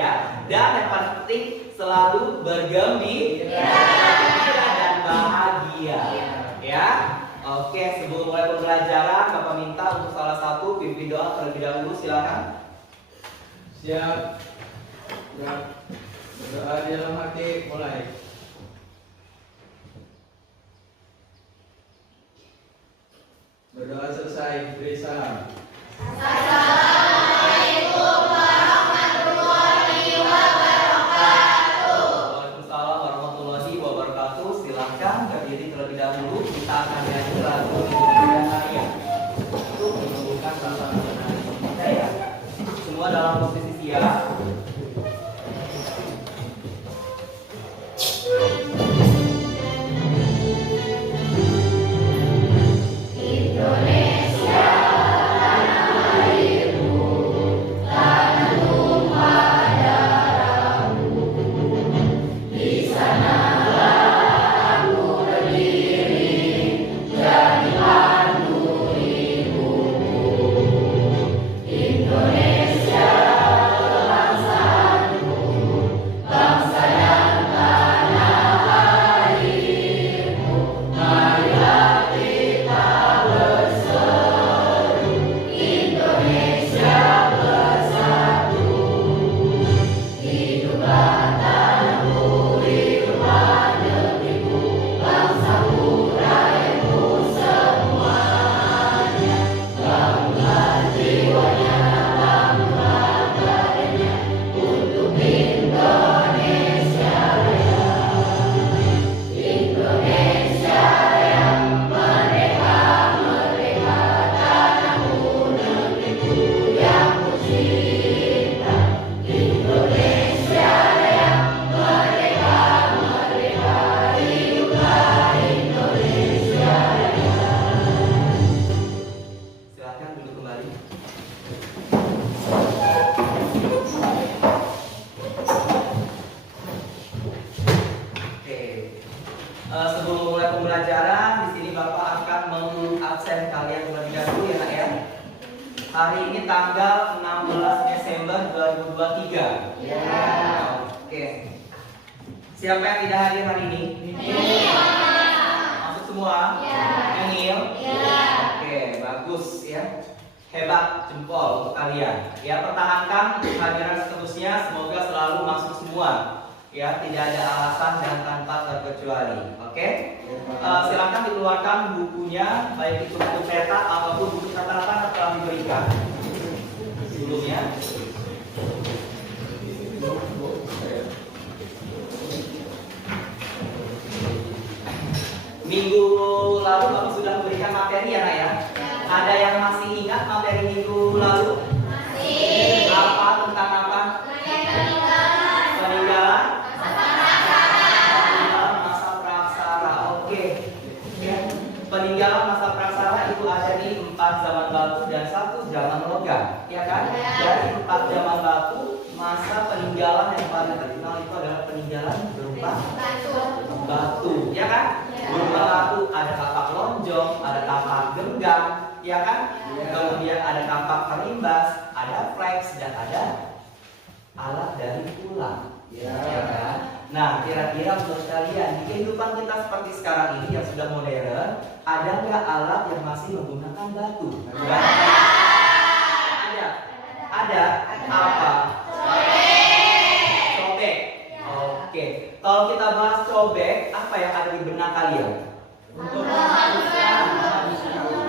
ya. Dan yang paling penting selalu bergembira dan bahagia ya. Oke, sebelum mulai pembelajaran Bapak minta untuk salah satu pimpin doa terlebih dahulu, silakan. Siap. Ya. Berdoa di dalam hati, mulai. Berdoa selesai, beri salam. Assalamualaikum warahmatullahi wabarakatuh. Waalaikumsalam warahmatullahi wabarakatuh. Silakan berdiri terlebih dahulu. Kita akan nyanyi lagu Indonesia Raya untuk menumbuhkan rasa nasionalisme kita ya. Semua dalam posisi siap. Sebelum mulai pembelajaran, di sini Bapak akan mengabsen kalian terlebih dahulu ya Nak ya. Hari ini tanggal 16 Desember 2023. Ya. Oke. Siapa yang tidak hadir hari ini? Iya. Masuk semua? Iya. Nihil? Iya. Oke, bagus ya. Hebat, jempol untuk kalian. Ya, pertahankan kehadiran seterusnya, semoga selalu masuk semua. Ya, tidak ada alasan dan tanpa terkecuali. Oke? Silakan dikeluarkan bukunya, baik itu buku peta ataupun buku catatan yang telah diberikan sebelumnya. Minggu lalu Bapak sudah memberikan materi ya Nak ya? Ada yang masih ingat materi minggu lalu? Masih. Apa, tentang apa? Peninggalan? Masa praksara. Oke. Ya. Peninggalan masa praksara itu ada di 4 zaman batu dan 1 zaman logam, ya kan? Dari 4 zaman batu, masa peninggalan yang paling terkenal itu adalah peninggalan berupa batu, ya kan? Berupa batu, ada kapak lonjong, ada kapak genggam, ya kan? Kemudian ada kapak perimbas, ada flex dan ada alat dari tulang, ya kan? Nah, kira-kira menurut kalian di kehidupan kita seperti sekarang ini yang sudah modern, ada nggak alat yang masih menggunakan batu? Ada. Ada. Apa? Cobek. Oke. Kalau kita bahas cobek, apa yang ada di benak kalian? Untuk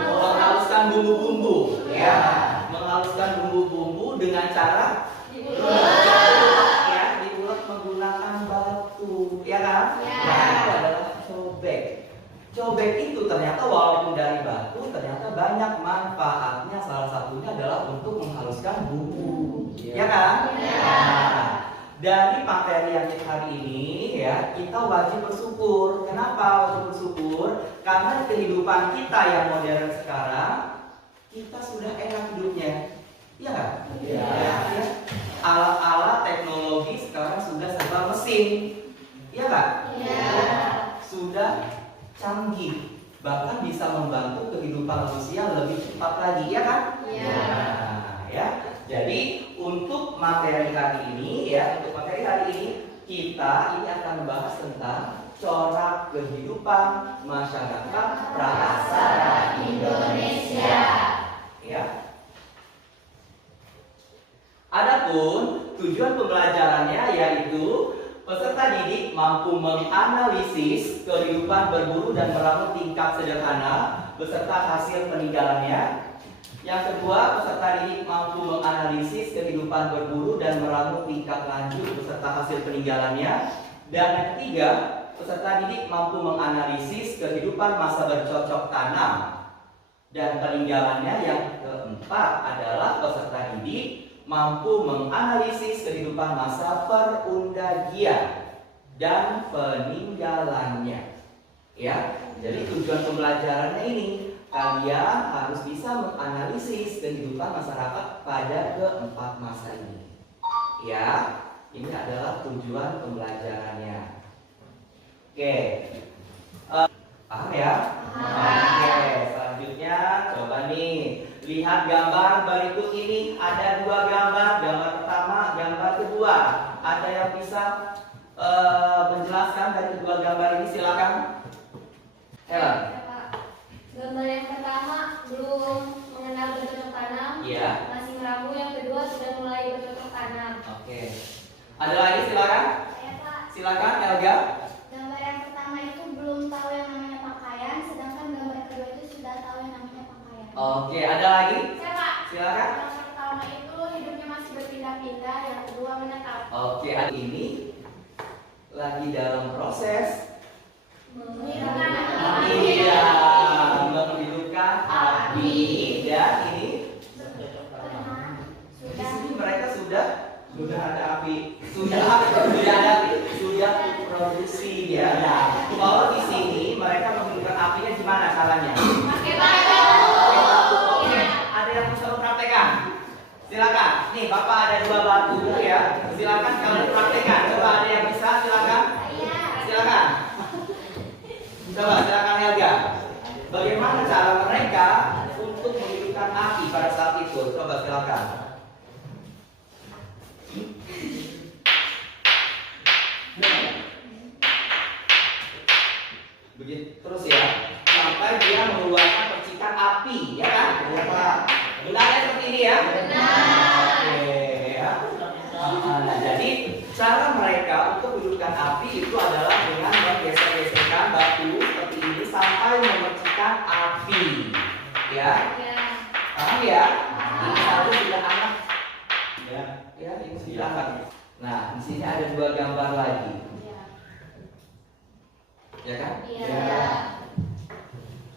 menghaluskan bumbu-bumbu, ya. Menghaluskan bumbu-bumbu dengan cara diulek menggunakan batu, ya kan? Nah, itu adalah cobek. Cobek itu ternyata walaupun dari batu, ternyata banyak manfaatnya. Salah satunya adalah untuk menghaluskan bumbu, ya kan? Nah, dari materi yang kita hari ini ya, kita wajib bersyukur. Kenapa wajib bersyukur? Karena kehidupan kita yang modern sekarang, kita sudah enak hidupnya, iya kan? Ya. Alat-alat teknologi sekarang sudah serba mesin, iya kan? Sudah canggih, bahkan bisa membantu kehidupan manusia lebih cepat lagi, ya kan? Nah, ya. Jadi untuk materi hari ini kita ini akan membahas tentang corak kehidupan masyarakat praaksara Indonesia. Ya. Adapun tujuan pembelajarannya yaitu peserta didik mampu menganalisis kehidupan berburu dan meramu tingkat sederhana beserta hasil peninggalannya. Yang kedua, peserta didik mampu menganalisis kehidupan berburu dan meramu tingkat lanjut beserta hasil peninggalannya. Dan yang ketiga, peserta didik mampu menganalisis kehidupan masa bercocok tanam dan peninggalannya. Yang keempat adalah peserta didik mampu menganalisis kehidupan masa perundagian dan peninggalannya. Ya, jadi tujuan pembelajarannya ini kalian harus bisa menganalisis kehidupan masyarakat pada keempat masa ini. Ya, ini adalah tujuan pembelajarannya. Oke, paham ya? Oke, selanjutnya coba nih lihat gambar berikut ini. Ada dua gambar, gambar pertama, gambar kedua. Ada yang bisa menjelaskan dari kedua gambar ini? Silakan. Helen. Gambar yang pertama belum mengenal bercocok tanam, Iya. masih meramu. Yang kedua sudah mulai bercocok tanam. Oke. Ada lagi, silakan. Saya Pak, Silakan Elga. gambar yang pertama itu belum tahu yang namanya pakaian, sedangkan gambar kedua itu sudah tahu yang namanya pakaian. Oke, ada lagi? Saya Pak, Silakan. yang pertama itu hidupnya masih berpindah-pindah, yang kedua menetap. Oke, ini lagi dalam proses Menghidupkan iya, menghidupkan api. Dan ini di sini mereka sudah ada api, sudah produksi ya. Nah, kalau di sini mereka menghidupkan apinya gimana caranya? pakai batu. Oke, ada yang bisa mempraktekkan? Silakan. Nih, Bapak ada dua batu ya. Silakan kalian praktekkan. Coba ada yang bisa, silakan. Silakan. Coba silakan Helga. Bagaimana cara mereka untuk menghidupkan api pada saat itu? Coba silakan. Begitu terus ya, sampai dia mengeluarkan percikan api, ya kan? Benar ya seperti ini ya? Benar. Oke ya. Nah, jadi cara mereka untuk menghidupkan api itu adalah dengan menggeser-geserkan batu seperti ini sampai memercikan api. Ya, paham ya? Ini satu sudah anak. Ya, ini sudah anak. Nah, di sini ada dua gambar lagi. Ya kan? Iya.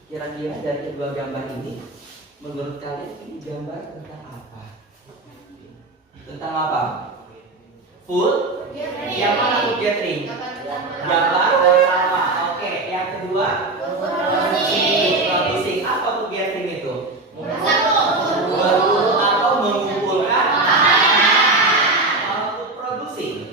Kira-kira dari kedua gambar ini, menurut kalian ini gambar tentang apa? Tentang apa? Food? Yang mana food gathering? Gambar pertama. Oke, yang kedua? Producing. Apa food gathering itu? Berburu atau mengumpulkan food producing.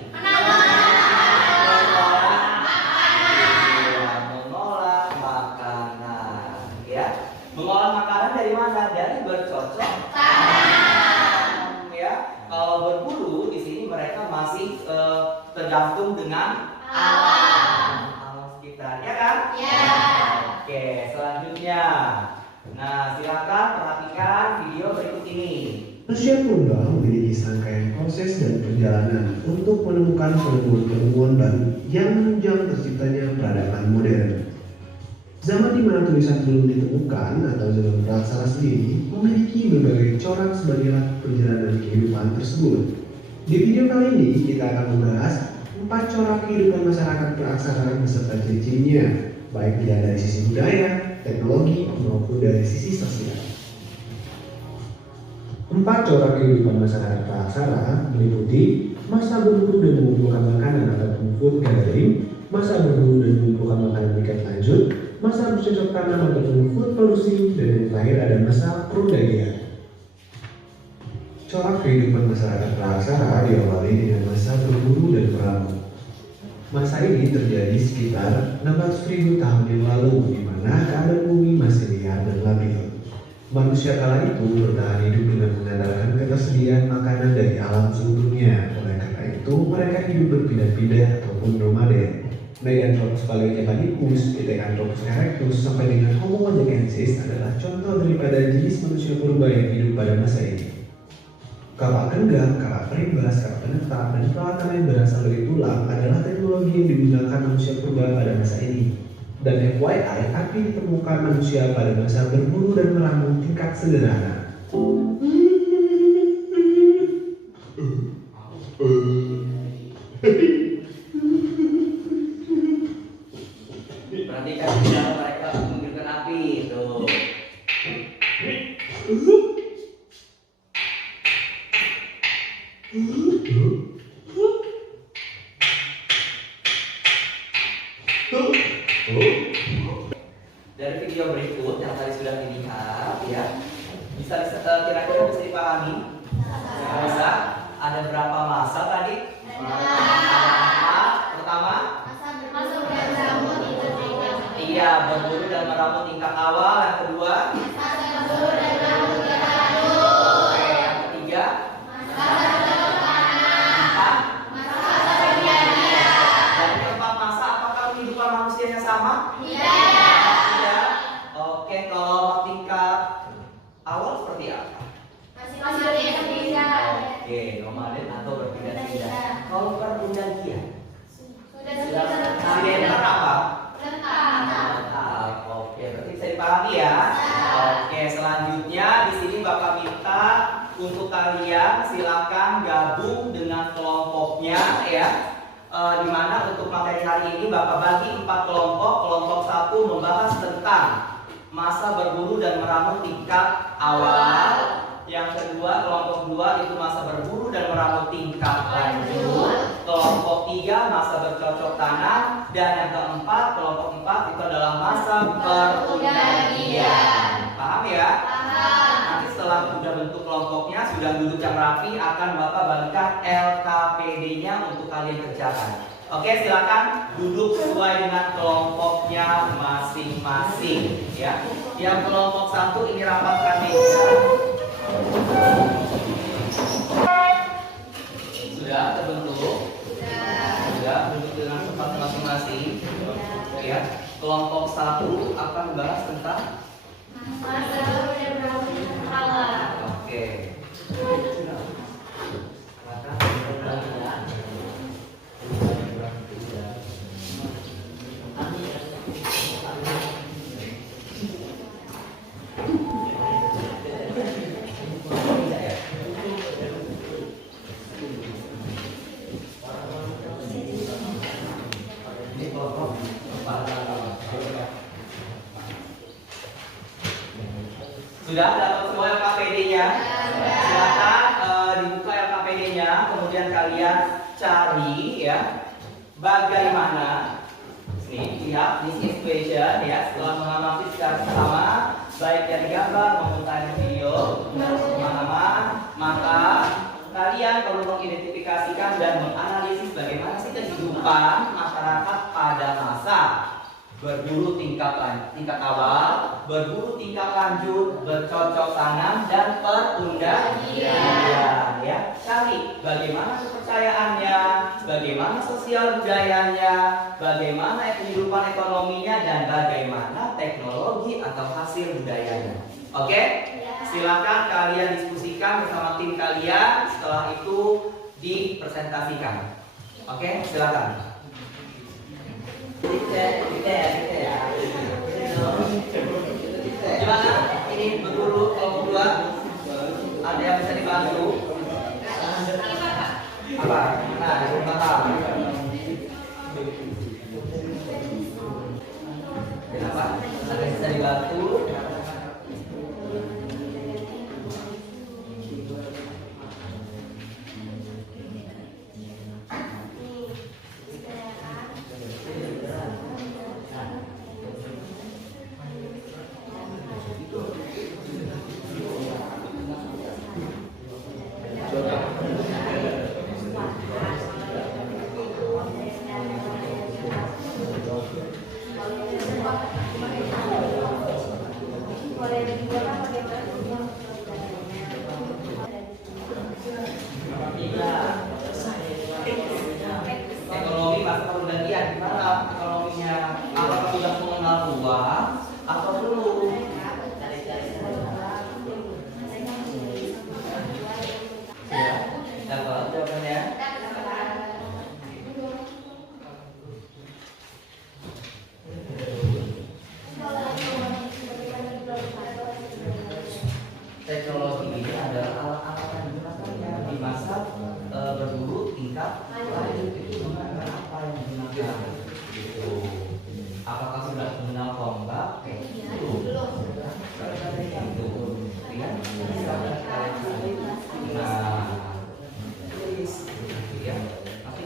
Mengolah makanan, ya. Mengolah makanan dari mana? Dari bercocok tanam, ya. Kalau berburu di sini mereka masih tergantung dengan alam sekitar, ya kan? Ya. Oke, selanjutnya. Nah, silakan perhatikan video berikut ini. Manusia purba memiliki serangkaian proses dan perjalanan untuk menemukan penemuan-penemuan baru yang menunjang terciptanya peradaban modern. Zaman di mana tulisan belum ditemukan atau zaman praaksara sendiri memiliki berbagai corak sebagai latar perjalanan kehidupan tersebut. Di video kali ini kita akan membahas 4 corak kehidupan masyarakat praaksara beserta ciri-cirinya, baik dari sisi budaya, teknologi, maupun dari sisi sosial. 4 corak kehidupan masyarakat praaksara meliputi masa berburu dan mengumpulkan makanan atau food gathering, masa berburu dan mengumpulkan makanan tingkat lanjut, masa bercocok tanam atau food producing, dan yang terakhir ada masa perundagian. Corak kehidupan masyarakat praaksara diawali dengan masa berburu dan meramu. Masa ini terjadi sekitar 600.000 tahun yang lalu, di mana keadaan bumi masih liar dan labil. Manusia kala itu bertahan hidup dengan mengandalkan ketersediaan makanan dari alam sebelumnya. Oleh karena itu, mereka hidup berpindah-pindah ataupun nomaden. Meganthropus paleojapanicus, Pithecanthropus erectus, sampai dengan Homo jagensis adalah contoh daripada jenis manusia purba yang hidup pada masa ini. Kapak genggam, kapak perimbas, kapak penetap, dan peralatan yang berasal dari tulang adalah teknologi yang digunakan manusia purba pada masa ini. Dan FYI, api ditemukan manusia pada masa berburu dan meramu tingkat sederhana. Perhatikan cara mereka menghidupkan api itu. Dari video berikut yang tadi sudah dilihat ya, kira-kira bisa dipahami? Bisa. Ada berapa masa tadi? Pertama, iya, berburu dan meramu tingkat awal. Yang kedua, oke, yang ketiga, empat. Dari keempat masa, apakah kehidupan manusianya sama? Tidak. Oke, kalau tingkat awal seperti apa? Oke, nomaden atau berpindah-pindah. Kalau perundangkian, kalian apa? Oke, berarti bisa dipahami ya. Oke, selanjutnya di sini Bapak minta untuk kalian silakan gabung dengan kelompoknya ya. Dimana untuk materi hari ini Bapak bagi 4 kelompok. Kelompok 1 membahas tentang masa berburu dan meramu tingkat awal. Yang kedua, kelompok 2 itu masa berburu dan meramu tingkat lanjut. Kelompok 3 masa bercocok tanam. Dan yang keempat, kelompok 4 itu adalah masa perundanggian. Paham ya? Nanti setelah sudah bentuk kelompoknya, sudah duduk yang rapi, akan Bapak bagikan LKPD-nya untuk kalian kerjakan. Oke, silakan duduk sesuai dengan kelompoknya masing-masing ya. Yang kelompok 1 ini rapatkan meja. Sudah terbentuk? Sudah duduk dengan tempat masing-masing. Ya. Kelompok 1 akan membahas tentang oke. Sudah dapat semua LKPD-nya? Silakan dibuka LKPD-nya, kemudian kalian cari ya bagaimana. Nih, lihat this equation ya. Setelah mengamati secara bersama, baik dari gambar maupun dari video teman-teman, maka kalian perlu mengidentifikasikan dan menganalisis bagaimana sih kehidupan masyarakat pada masa berburu tingkat awal, berburu tingkat lanjut, bercocok tanam, dan perundanggian ya. Cari bagaimana kepercayaannya, bagaimana sosial budayanya, bagaimana kehidupan ekonominya, dan bagaimana teknologi atau hasil budayanya. Oke? Silakan kalian diskusikan bersama tim kalian, setelah itu dipresentasikan. Oke, silakan. Gimana? Ini berburu kelompok 2. Ada yang bisa dibantu? Apa? Nah, paham. Kenapa? Ada yang bisa dibantu?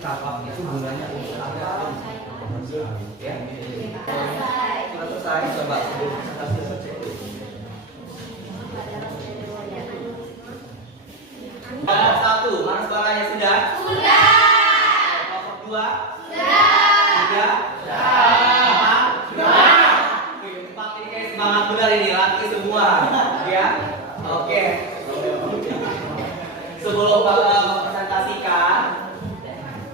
kapak itu gunanya untuk apa? Ya, sudah selesai. Coba sebelum presentasi selesai dulu. Satu, mana suaranya sudah? Sudah. Kelompok dua? Sudah. Tiga? Empat? Oke, empat ini kayak semangat benar ini, laki semua. Ya, oke. Sebelum Bapak mempresentasikan,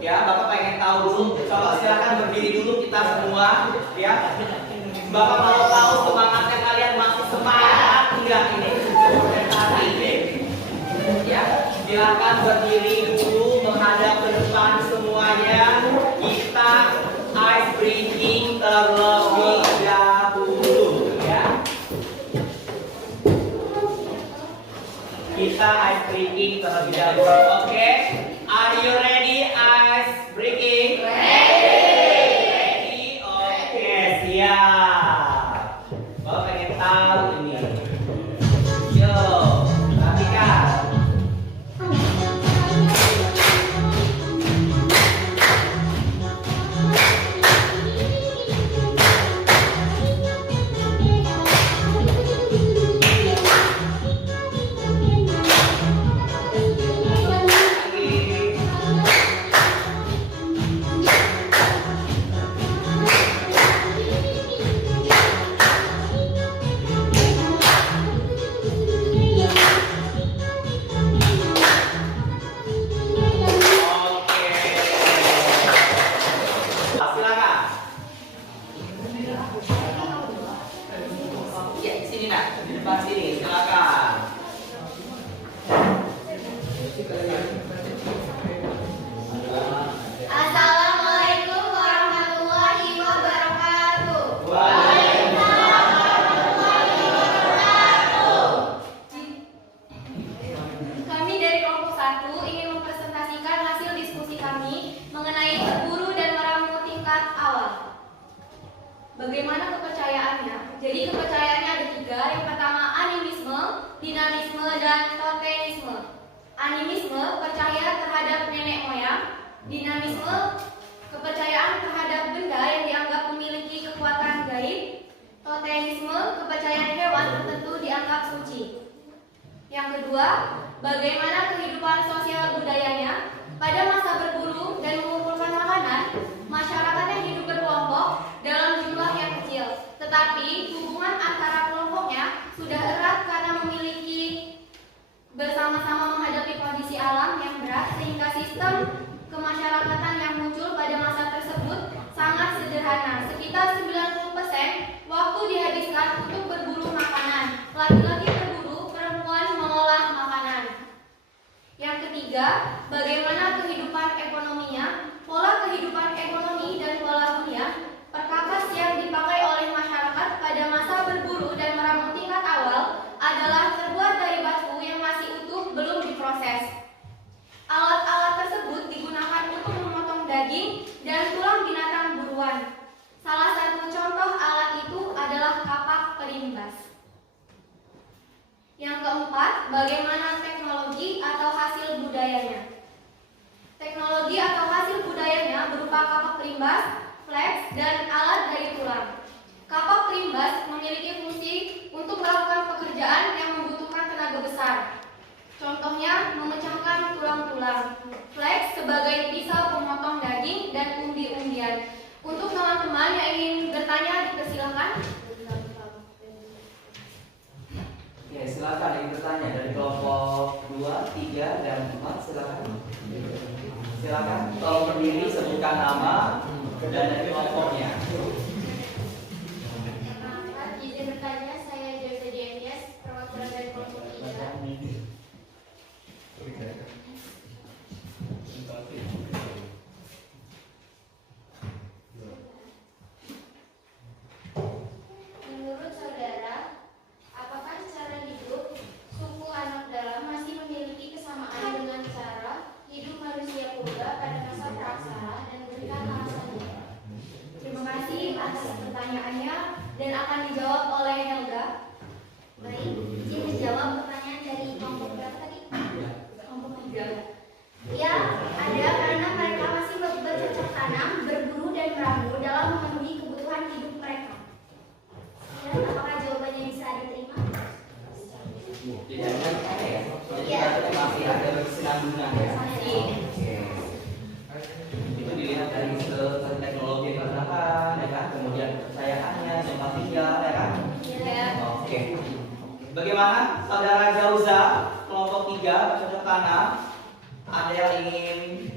ya Bapak pengen tahu dulu. Coba silakan berdiri dulu kita semua, ya. Bapak mau tahu semangatnya kalian masih semangat enggak ini presentasi ini? Ya, silakan berdiri dulu menghadap ke depan semuanya. Kita ice breaking terlebih dahulu, ya. Kita ice breaking terlebih dahulu. Oke, are you ready ice breaking? Ready? Oke, siap. Bapak pengen tahu ini. Yo, perhatikan. Assalamualaikum warahmatullahi wabarakatuh. Kami dari kelompok 1 ingin mempresentasikan hasil diskusi kami mengenai berburu dan meramu tingkat awal. Bagaimana kepercayaannya? Jadi kepercayaannya ada 3. Yang pertama animisme, dinamisme, dan totemisme. Animisme percaya terhadap nenek moyang. Dinamisme kepercayaan terhadap benda yang dianggap memiliki kekuatan gaib. Totemisme kepercayaan hewan tertentu dianggap suci. Yang kedua, bagaimana kehidupan sosial budayanya? Pada masa berburu dan mengumpulkan makanan, masyarakatnya hidup berkelompok dalam jumlah yang kecil. Tetapi hubungan antara kelompoknya sudah erat karena memiliki bersama-sama menghadapi kondisi alam yang berat, sehingga sistem kemasyarakatan yang muncul pada masa tersebut sangat sederhana. Sekitar 90% waktu dihabiskan untuk berburu makanan. Laki-laki berburu, perempuan mengolah makanan. Yang ketiga, bagaimana kehidupan ekonominya? Pola kehidupan ekonomi dan pola hunian perkakas yang dipakai oleh masyarakat pada masa berburu dan meramu tingkat awal adalah terbuat dari batu yang masih utuh belum diproses. Alat-alat tersebut digunakan untuk memotong daging dan tulang binatang buruan. Salah satu contoh alat itu adalah kapak perimbas. Yang keempat, bagaimana teknologi atau hasil budayanya? Teknologi atau hasil budayanya berupa kapak perimbas, flex, dan alat dari tulang. Kapak perimbas memiliki fungsi untuk melakukan pekerjaan yang membutuhkan tenaga besar. Contohnya, memecahkan tulang-tulang. Flex sebagai pisau pemotong daging dan umbi-umbian. Untuk teman-teman yang ingin bertanya, dipersilakan. Ya, silakan yang bertanya dari kelompok 2, 3, dan 4, silakan. Silakan, tolong berdiri, sebutkan nama dan dari kelompoknya. Izin bertanya, saya Joyce Dianias, perwakilan dari kelompok 3. Menurut saudara, apakah cara hidup suku anak dalam masih memiliki kesamaan dengan cara hidup manusia purba pada masa praksara, dan berikan alasannya? Terima kasih atas pertanyaannya dan akan dijawab oleh Helga. Baik, izin menjawab pertanyaan dari kelompok berapa tadi? Kelompok 3. Ya, ada, karena mereka masih Bagaimana saudara Jauza kelompok 3 contoh kanan? Ada yang ingin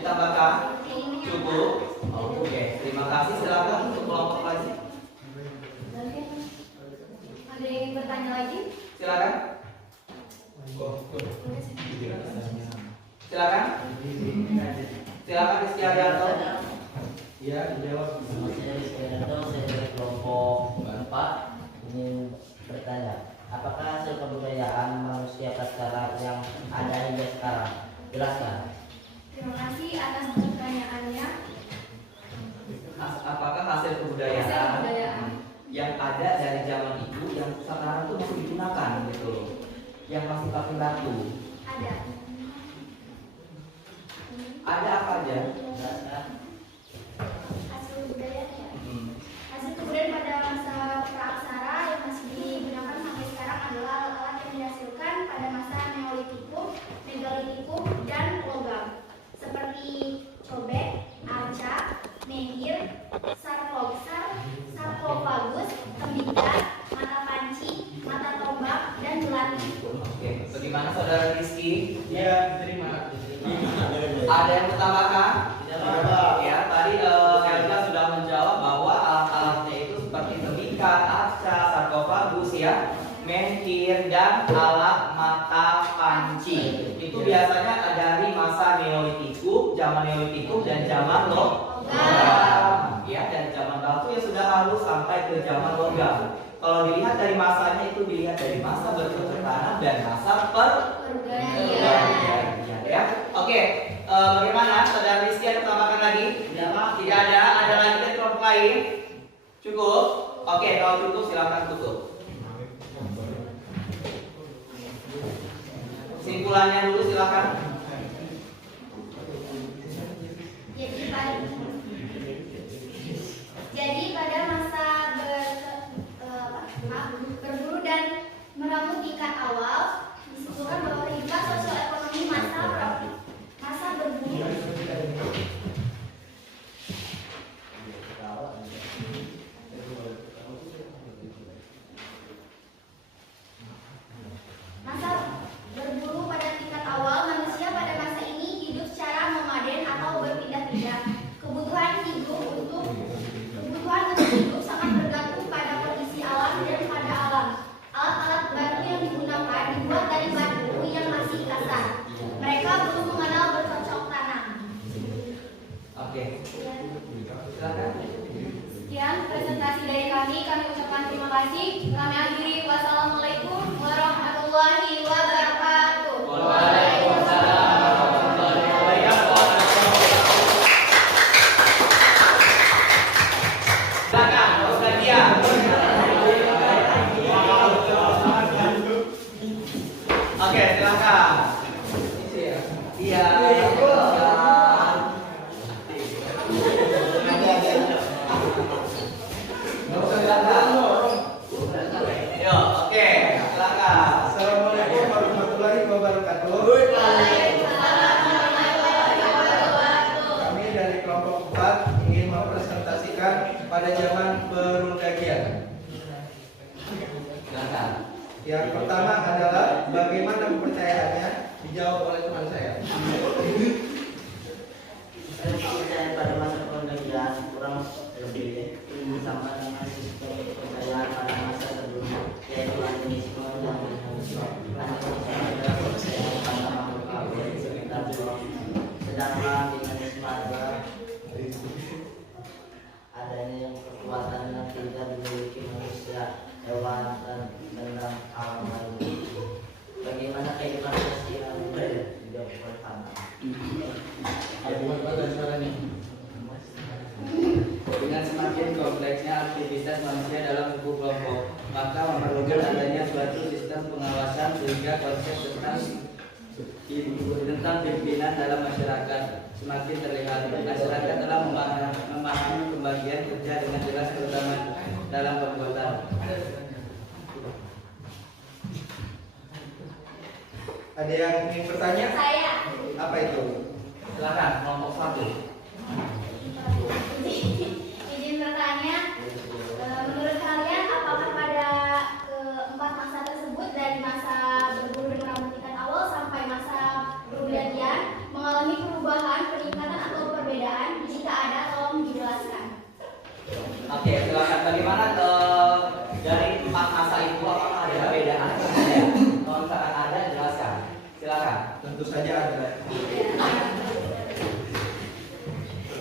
ditambahkan? Cukup. Oke, terima kasih. Silakan untuk kelompok lagi. Ada yang ingin bertanya lagi? Silakan. Silakan. Silakan Rizky Arianto. Iya, dijawab. Nama saya Rizky Arianto, saya dari kelompok 4 ingin bertanya, apakah hasil kebudayaan manusia pasca yang ada hingga sekarang? Jelaskan. Terima kasih atas pertanyaannya. Apakah hasil Hasil kebudayaan kebudayaan. yang ada dari zaman itu yang sekarang tuh masih digunakan gitu loh, yang masih pakai batu? Ada. Ada apa aja? Jelaskan. Hasil kebudayaan ya. Hmm. Hasil kebudayaan pada masa praaksara yang masih digunakan sampai sekarang adalah alat yang dihasilkan pada masa Neolitikum, Megalitikum, dan logam seperti cobek, arca, menhir, sarkofagus, tembikar, mata panci, mata tombak, dan belati. Oke, bagaimana saudara Rizky? Iya, terima. Ada yang bertambahkan? Tidak. Ya, tadi Elga sudah menjawab bahwa alat-alatnya itu seperti tembikar, arca, sarkofagus ya, menhir, dan alat mata panci. Itu biasanya dari masa Neolitikum, zaman Neolitikum dan zaman logam. Ya, dan zaman batu ya sudah halus sampai ke zaman logam. Kalau dilihat dari masanya itu dilihat dari masa bercocok tanam dan masa pergantian. Ya. Oke, bagaimana saudara Rizky ada tambahkan lagi? Tidak ada. Ada lagi dari kelompok lain? Cukup? Oke, kalau cukup silakan tutup. Kesimpulannya dulu silakan. Jadi pada masa berburu dan meramu tingkat awal disebutkan bahwa kehidupan sosial ekonomi masa berburu pada tingkat awal, manusia pada masa ini hidup secara nomaden atau berpindah-pindah. Kebutuhan untuk hidup sangat bergantung pada kondisi alam dan pada alam. Alat-alat batu yang digunakan dibuat dari batu yang masih kasar. Mereka belum mengenal bercocok tanam. Oke. Silakan. Sekian presentasi dari kami ucapkan terima kasih. Kami akhiri. Wassalamualaikum warahmatullahi wabarakatuh. Waalaikumsalam warahmatullahi wabarakatuh. Silakan, Ustaz Dia. Oke, silakan. Iya. Yo, oke, silakan. Assalamualaikum warahmatullahi wabarakatuh. Kami dari kelompok 4 ingin mempresentasikan pada zaman perundagian. Silakan. Yang pertama adalah bagaimana kepercayaannya, dijawab oleh teman saya. Saya pada masa perundagian kurang lebih sama dengan sistem kepercayaan pada masa sebelumnya, yaitu animisme dan humanisme. Animisme adalah kepercayaan pada makhluk Allah di sekitar bumi, sedangkan humanisme adalah adanya yang kekuatan yang tidak dimiliki manusia, hewan, dan alam lain. Bagaimana kehidupan sosial tidak bertahan? Dengan semakin kompleksnya aktivitas manusia dalam tubuh kelompok, maka memerlukan adanya suatu sistem pengawasan sehingga konsep tentang pimpinan dalam masyarakat semakin terlihat. Masyarakat telah memahami pembagian kerja dengan jelas, terutama dalam pembuatan. Ada yang ingin bertanya? Saya. Apa itu? Silakan kelompok 1. Izin bertanya, menurut kalian apakah pada keempat masa tersebut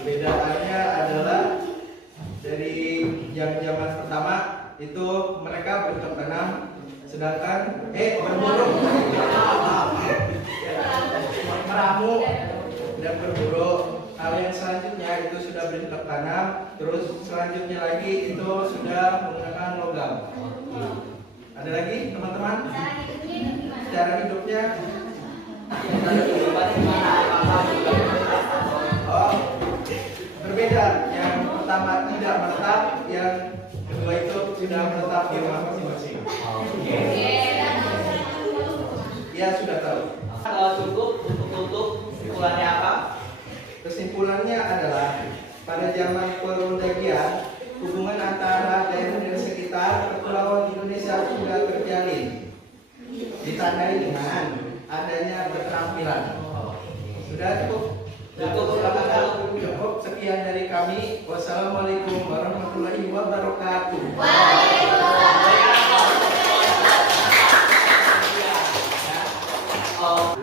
Perbedaannya adalah dari yang zaman pertama itu mereka bercocok tanam, sedangkan berburu, meramu dan berburu. Hal yang selanjutnya itu sudah bercocok tanam, terus selanjutnya lagi itu sudah menggunakan logam. Ada lagi teman-teman? Cara hidupnya? Oh, berbeda. Yang pertama tidak menetap, yang kedua itu sudah menetap di rumah masing-masing. Ya sudah tahu. Cukup untuk tutup kesimpulannya apa? Kesimpulannya adalah pada zaman perundagian hubungan antara daerah dan sekitar kepulauan Indonesia sudah terjalin, ditandai dengan adanya keterampilan. Sudah cukup. Cukup. Sekian dari kami. Wassalamualaikum warahmatullahi wabarakatuh.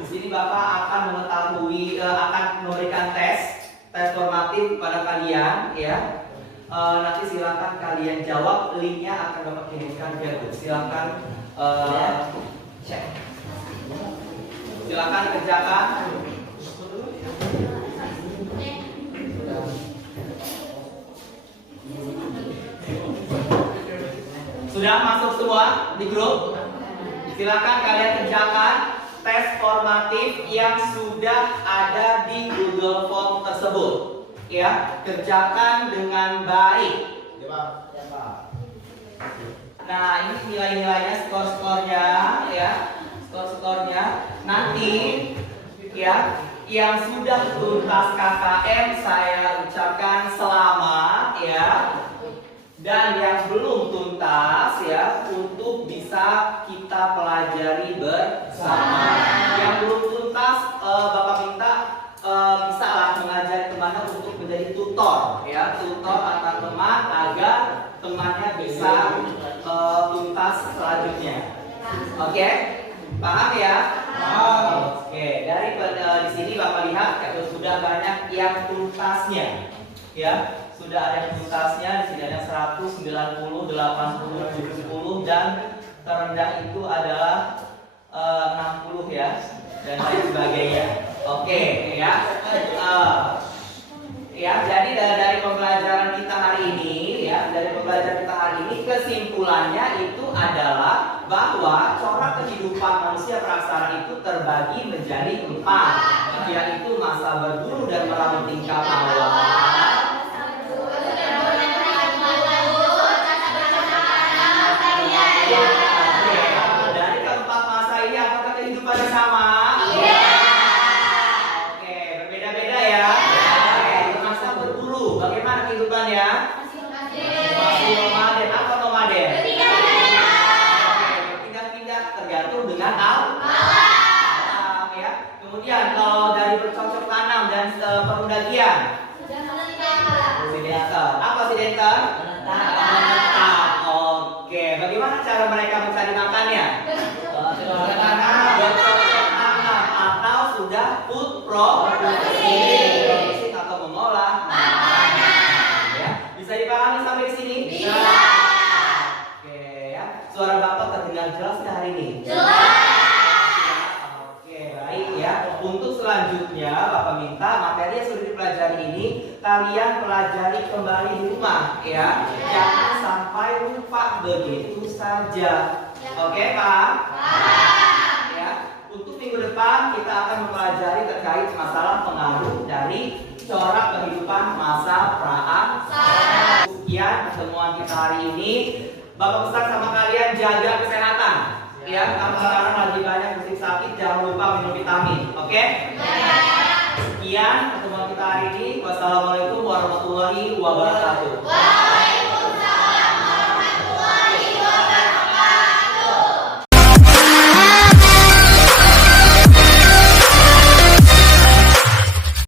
Di sini Bapak akan mengetahui, akan memberikan tes formatif pada kalian, ya. Nanti silakan kalian jawab, linknya akan Bapak kirimkan via grup. Silakan cek. Silakan kerjakan. Sudah masuk semua di grup? Silakan kalian kerjakan tes formatif yang sudah ada di Google Form tersebut. Ya, kerjakan dengan baik. Nah, ini nilai-nilainya, skor-skornya, ya, skor-skornya. Nanti, ya, yang sudah tuntas KKM saya ucapkan selamat, ya. Dan yang belum tuntas, ya, untuk bisa kita pelajari bersama. Yang belum tuntas, Bapak minta bisa lah mengajari temannya untuk menjadi tutor, ya, tutor antar teman agar temannya bisa tuntas selanjutnya. Oke, paham ya? Oke, dari di sini Bapak lihat sudah banyak yang tuntasnya, ya. Sudah ada yang tuntasnya, di sini ada 190, 80, 70 dan terendah itu adalah 60 ya, dan lain sebagainya. Oke, ya. Ya, jadi dari pembelajaran kita hari ini, ya, dari pembelajaran kita hari ini kesimpulannya itu adalah bahwa corak kehidupan manusia praksara itu terbagi menjadi 4, yaitu masa berburu dan meramu tingkat awal. Dari keempat masa ini apakah kehidupannya sama? Iya. Oke, berbeda-beda ya. Oke, masa berburu, bagaimana kehidupannya? Masih nomaden. Apa nomaden? Berpindah-pindah tergantung dengan alam, ya. Kemudian kalau dari bercocok tanam dan perundagian, sidental. Apa sidental? Menetap. Oke, bagaimana cara mereka mencari makannya? Bercocok tanam atau sudah food processing atau mengolah makanan. Ya, bisa dipahami sampai di sini? Bisa. Oke, ya. Suara Bapak terdengar jelas nggak hari ini? Jelas. Oke, baik ya. Untuk selanjutnya Bapak minta materi yang sudah dipelajari ini kalian pelajari kembali di rumah, ya. Jangan sampai lupa begitu saja. Oke, Pak? Ya. Untuk minggu depan kita akan mempelajari terkait masalah pengaruh dari corak kehidupan masa praksara. Sekian pertemuan kita hari ini. Bapak pesan sama kalian jaga kesehatan. Ya, karena sekarang lagi banyak musik sakit, jangan lupa minum vitamin. Oke? Sekian pertemuan kita hari ini. Wassalamualaikum warahmatullahi wabarakatuh.